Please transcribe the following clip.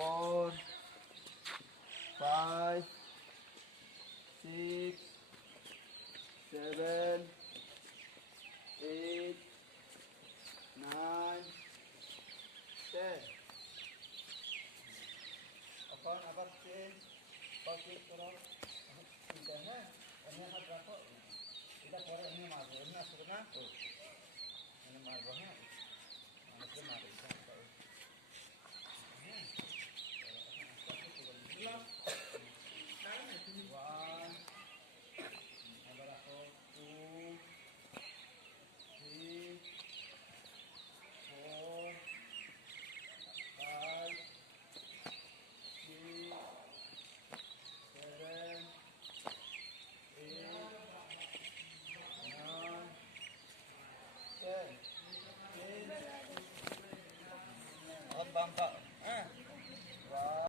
4, 5, 6, 7, 8, 9, 10. अपन agar change click करो ठीक है अन्य हाथ रखो इधर पर अन्य मारो अन्य सुना अन्य मारो है अन्य मारो one agar aku 2 3 4 5 6 7 8 9 10 और बम का